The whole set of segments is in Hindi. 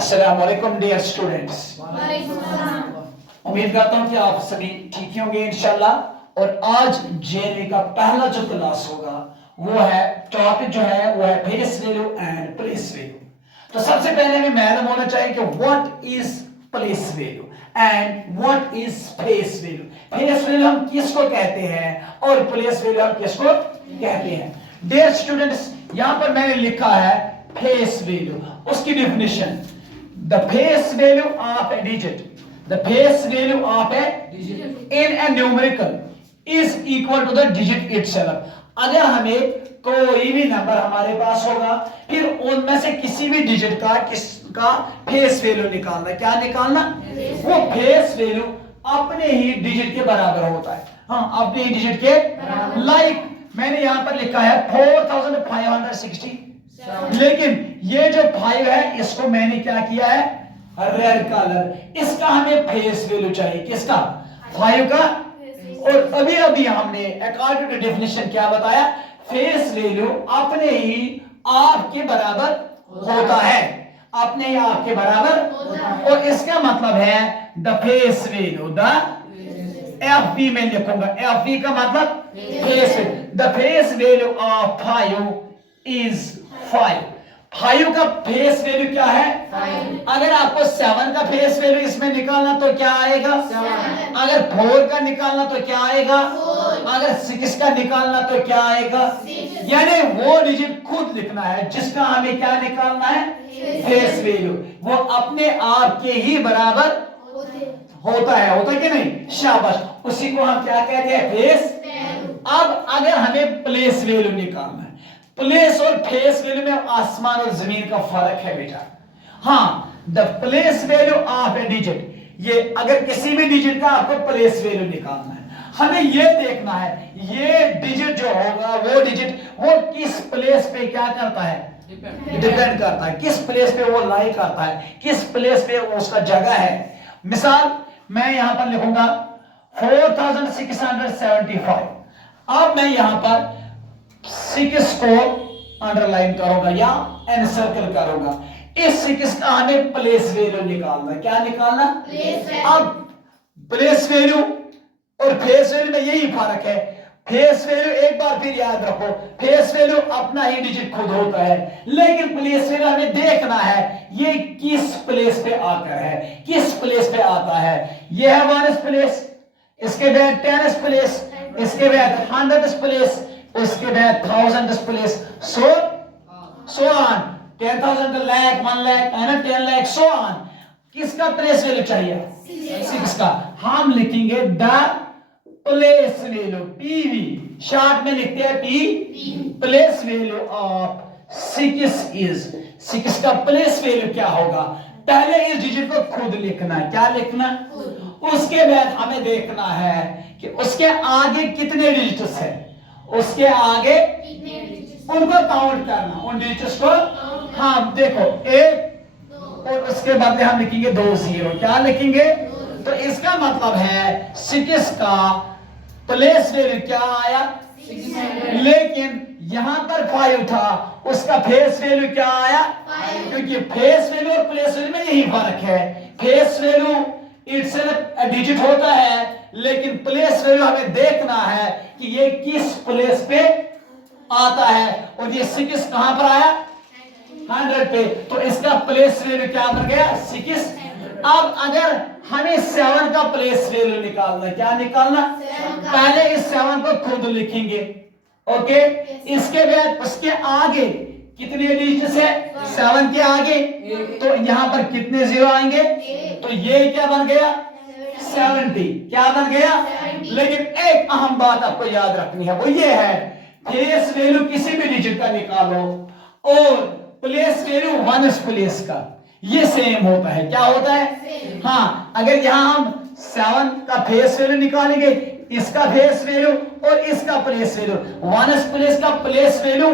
अस्सलाम वालेकुम डियर स्टूडेंट्स। उम्मीद करता हूँ कि आप सभी ठीक होंगे इंशाल्लाह। और आज जेएनवी का पहला जो क्लास होगा वो है टॉपिक जो है वो है face value and place value. तो सबसे पहले हमें मालूम होना चाहिए कि what is place value and what is face value. Face value हम किसको कहते हैं और प्लेस वैल्यू हम किसको कहते हैं। डियर स्टूडेंट्स, यहाँ पर मैंने लिखा है फेस वैल्यू, उसकी definition the face value of a digit, the face value of a digit in a numerical is equal to the digit itself। अगर हमें कोई भी नंबर हमारे पास होगा फिर उनमें से किसी भी डिजिट का किसका फेस वैल्यू निकालना, क्या निकालना, वो फेस वैल्यू अपने ही डिजिट के बराबर होता है। हाँ, अपने ही डिजिट के लाइक मैंने यहाँ पर लिखा है 4560, लेकिन ये जो 5 है इसको मैंने क्या किया है, रेड कलर, इसका हमें फेस वैल्यू चाहिए, किसका, 5 का। और अभी अभी हमने अकॉर्डिंग टू डेफिनेशन क्या बताया, फेस वैल्यू अपने ही आप के बराबर होता है, अपने ही आप के बराबर। और इसका मतलब है the face value, the FV में लिखूंगा, एफवी का मतलब face value, the face value of 5 is 5 का फेस वैल्यू क्या है 5। अगर आपको 7 का फेस वैल्यू इसमें निकालना तो क्या आएगा 7। अगर 4 का निकालना तो क्या आएगा 4। अगर 6 का निकालना तो क्या आएगा 6। यानी वो डिजिट खुद लिखना है जिसका हमें क्या निकालना है, फेस वैल्यू, वो अपने आप के ही बराबर होता है कि नहीं, शाबाश, उसी को हम क्या कहते हैं, फेस वैल्यू। अब अगर हमें प्लेस वैल्यू निकालना है, प्लेस और फेस वैल्यू में आसमान और जमीन का फर्क है बेटा। हाँ, the place value of A digit, ये अगर किसी भी डिजिट का आपको प्लेस वैल्यू निकालना है, हमें ये देखना है ये डिजिट जो होगा वो डिजिट वो किस प्लेस पे क्या करता है, डिपेंड करता है, किस प्लेस पे वो लाई करता है, किस प्लेस पे उसका जगह है। मिसाल मैं यहां पर लिखूंगा 4675। अब मैं यहां पर 6 को अंडरलाइन करूंगा या एनसर्कल करूंगा। इस 6 का हमें प्लेस वैल्यू निकालना, क्या निकालना, अब प्लेस वैल्यू और फेस वैल्यू में यही फर्क है। फेस वैल्यू एक बार फिर याद रखो, फेस वैल्यू अपना ही डिजिट खुद होता है, लेकिन प्लेस वैल्यू हमें देखना है ये किस प्लेस पे आकर है, किस प्लेस पे आता है। ये है 1th प्लेस, इसके बाद 10th प्लेस, इसके बाद 100th प्लेस, उसके बाद 1000th place, so on 10,000 lakh, 1 lakh, 10 lakh, so on। किसका प्लेस वैल्यू चाहिए, 6 का। हम लिखेंगे the place value, PV, short में लिखते हैं P, place value of 6 is, 6 का प्लेस वैल्यू क्या होगा, पहले इस डिजिट को खुद लिखना है, क्या लिखना, उसके बाद हमें देखना है कि उसके आगे कितने डिजिट्स है, उसके आगे उनको काउंट करना, उन डिजिट्स को। हाँ देखो 1 और उसके बदले हम लिखेंगे 2 0, क्या लिखेंगे, तो इसका मतलब है 6 का प्लेस वैल्यू क्या आया 6, लेकिन यहां पर 5 था, उसका फेस वैल्यू क्या आया 5, क्योंकि फेस वैल्यू और प्लेस वैल्यू में यही फर्क है। फेस वैल्यू इटसेल्फ डिजिट होता है, लेकिन प्लेस वैल्यू हमें देखना है कि ये किस प्लेस पे आता है, और ये 6 कहां पर आया 100 पे, तो इसका प्लेस वैल्यू क्या बन गया 6। अब अगर हमें 7 का प्लेस वैल्यू निकालना, क्या निकालना, पहले इस 7 को खुद लिखेंगे, ओके। इसके बाद उसके आगे कितने डिजिट्स है 7 के आगे, तो यहां पर कितने 0 आएंगे, तो ये क्या बन गया 70, क्या बन गया। लेकिन एक अहम बात आपको याद रखनी है, वो ये है फेस वैल्यू किसी भी डिजिट का निकालो और प्लेस वैल्यू 1st प्लेस का ये सेम होता है, क्या होता है। हाँ, अगर यहां हम 7 का फेस वैल्यू निकालेंगे, इसका फेस वैल्यू और इसका प्लेस वैल्यू, 1st प्लेस का प्लेस वैल्यू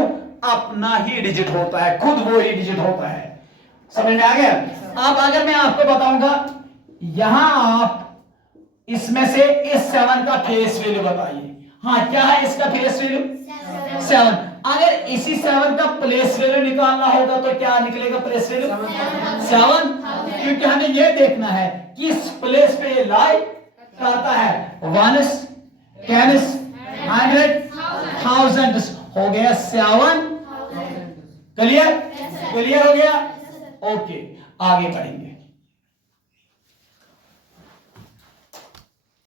अपना ही डिजिट होता है, खुद वो ही डिजिट होता है, समझ में आ गया। अब अगर मैं आपको बताऊंगा यहां आप इसमें से इस 7 का फेस वैल्यू बताइए, हाँ क्या है इसका फेस वैल्यू 7। अगर इसी 7 का प्लेस वैल्यू निकालना होगा तो क्या निकलेगा प्लेस वैल्यू 7। क्योंकि हमें यह देखना है कि इस प्लेस पे ये लाई करता है। वंस, टेन्स, हंड्रेड, थाउजेंड, हो गया 7। क्लियर? क्लियर हो गया? ओके, आगे बढ़ेंगे।